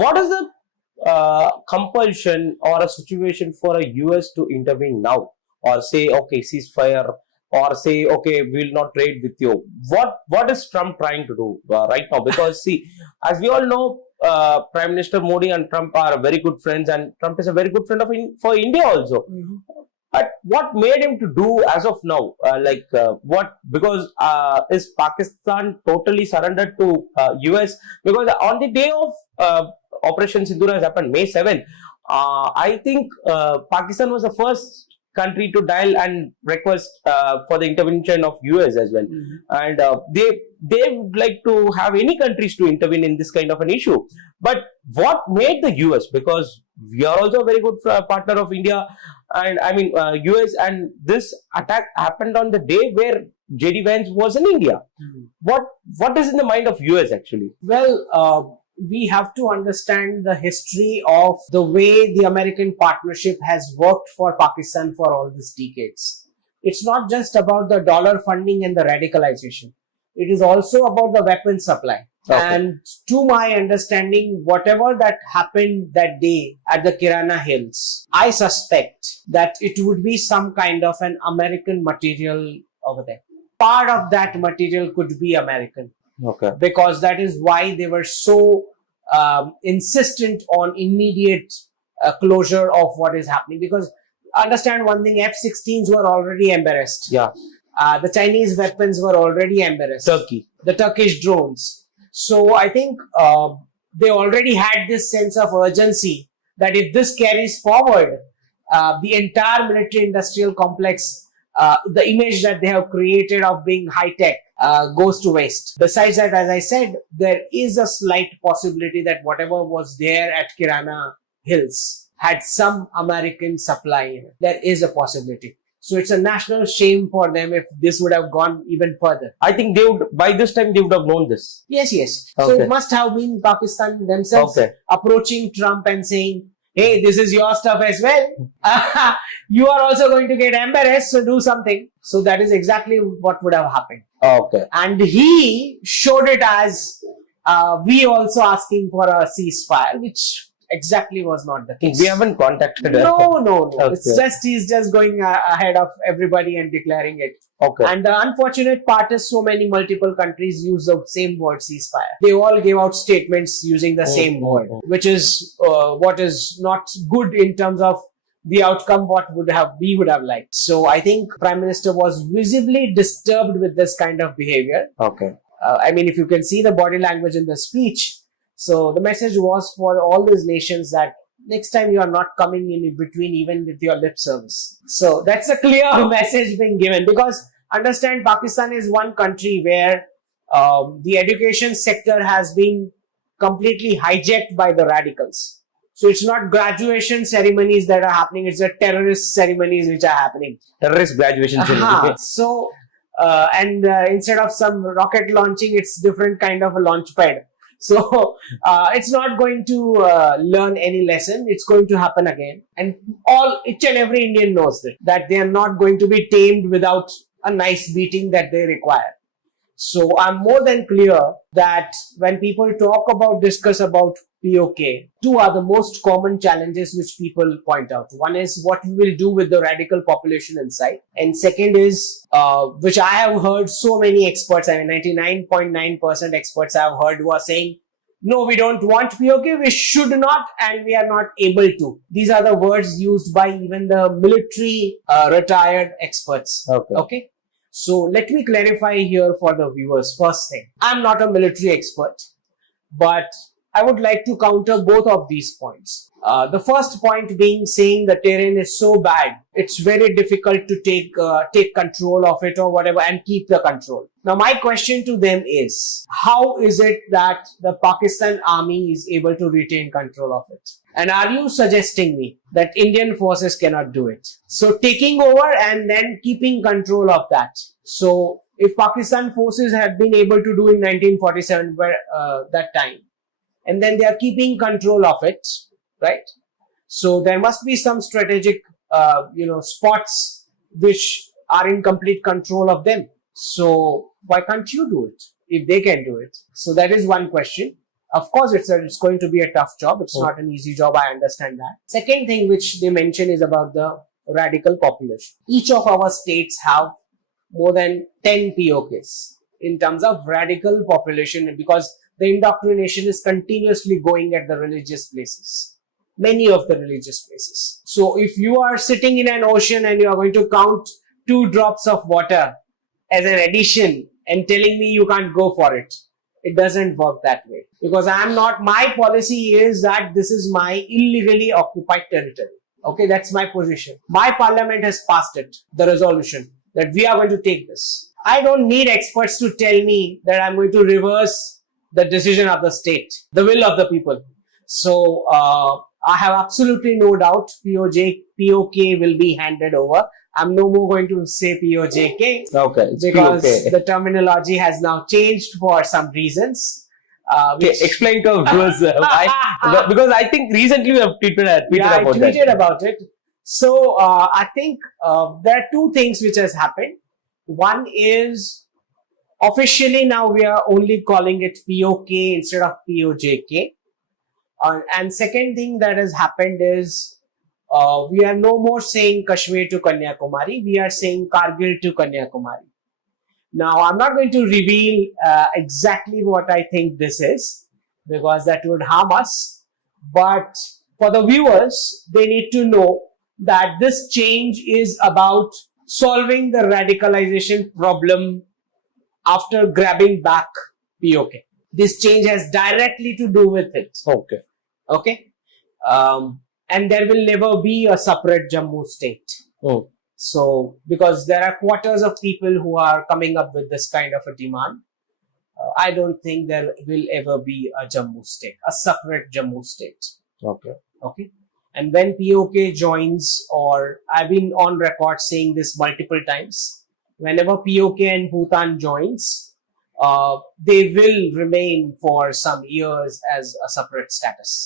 what is the compulsion or a situation for a US to intervene now, or say, okay, ceasefire, or say, okay, we'll not trade with you? What is Trump trying to do right now? Because see, as we all know, Prime Minister Modi and Trump are very good friends, and Trump is a very good friend of for India also. But what made him to do as of now? What, because is Pakistan totally surrendered to US? Because on the day of Operation Sindhura has happened, May 7th, I think Pakistan was the first country to dial and request for the intervention of US as well. And they would like to have any countries to intervene in this kind of an issue. But what made the US? Because we are also a very good partner of India, and I mean US, and this attack happened on the day where JD Vance was in India. What is in the mind of US actually? Well, we have to understand the history of the way the American partnership has worked for Pakistan for all these decades. It's not just about the dollar funding and the radicalization. It is also about the weapon supply. Okay. And to my understanding, whatever that happened that day at the Kirana Hills, I suspect that it would be some kind of an American material over there. Part of that material could be American. Okay. Because that is why they were so insistent on immediate closure of what is happening. Because understand one thing, F-16s were already embarrassed. Yeah. The Chinese weapons were already embarrassed. Turkey. The Turkish drones. So I think they already had this sense of urgency that if this carries forward, the entire military industrial complex, the image that they have created of being high-tech, goes to waste. Besides that, as I said, there is a slight possibility that whatever was there at Kirana Hills had some American supply in it. There is a possibility. So it's a national shame for them if this would have gone even further. I think they would, by this time, they would have known this. Yes. Okay. So it must have been Pakistan themselves approaching Trump and saying, hey, this is your stuff as well. You are also going to get embarrassed, so do something. So that is exactly what would have happened. Okay. And he showed it as we also asking for a ceasefire, which exactly was not the case. We haven't contacted her. No. Okay. It's just, he's just going ahead of everybody and declaring it. Okay. And the unfortunate part is so many multiple countries use the same word, ceasefire. They all gave out statements using the same word, which is what is not good in terms of the outcome what we would have liked. So I think Prime Minister was visibly disturbed with this kind of behavior. Okay. I mean, if you can see the body language in the speech, so the message was for all these nations that next time you are not coming in between even with your lip service. So that's a clear message being given, because understand, Pakistan is one country where the education sector has been completely hijacked by the radicals. So it's not graduation ceremonies that are happening, it's the terrorist ceremonies which are happening. Terrorist graduation ceremony. So, instead of some rocket launching, it's different kind of a launch pad. So it's not going to learn any lesson. It's going to happen again. And each and every Indian knows that they are not going to be tamed without a nice beating that they require. So I'm more than clear that when people discuss about POK, two are the most common challenges which people point out. One is what we will do with the radical population inside. And second is, which I have heard so many experts, I mean 99.9% experts I have heard who are saying, no, we don't want POK, we should not, and we are not able to. These are the words used by even the military retired experts. Okay. So let me clarify here for the viewers. First thing, I'm not a military expert, but I would like to counter both of these points. The first point being saying the terrain is so bad, it's very difficult to take control of it or whatever and keep the control. Now my question to them is, how is it that the Pakistan army is able to retain control of it? And are you suggesting me that Indian forces cannot do it? So taking over and then keeping control of that. So if Pakistan forces had been able to do in 1947 that time, and then they are keeping control of it, right? So there must be some strategic, spots which are in complete control of them. So why can't you do it if they can do it? So that is one question. Of course, it's going to be a tough job. It's not an easy job. I understand that. Second thing which they mention is about the radical population. Each of our states have more than 10 POKs in terms of radical population, because the indoctrination is continuously going at the religious places, many of the religious places. So if you are sitting in an ocean and you are going to count 2 drops of water as an addition and telling me you can't go for it, it doesn't work that way, because my policy is that this is my illegally occupied territory. Okay, that's my position. My parliament has passed it, the resolution that we are going to take this. I don't need experts to tell me that I'm going to reverse the decision of the state, the will of the people. So I have absolutely no doubt POK will be handed over. I'm no more going to say POJK, Okay, it's because POK. the terminology has now changed for some reasons. Okay, explain to us why. Because I think recently we have tweeted I about tweeted that. about it. So I think there are 2 things which has happened. One is, officially now we are only calling it POK instead of POJK. And second thing that has happened is, we are no more saying Kashmir to Kanyakumari. We are saying Kargil to Kanyakumari. Now, I'm not going to reveal exactly what I think this is, because that would harm us. But for the viewers, they need to know that this change is about solving the radicalization problem after grabbing back POK. This change has directly to do with it. Okay. Okay? And there will never be a separate Jammu state. Oh. So, because there are quarters of people who are coming up with this kind of a demand, I don't think there will ever be a Jammu state, a separate Jammu state. Okay. Okay? And when POK joins, or I've been on record saying this multiple times, whenever POK and Bhutan joins, they will remain for some years as a separate status.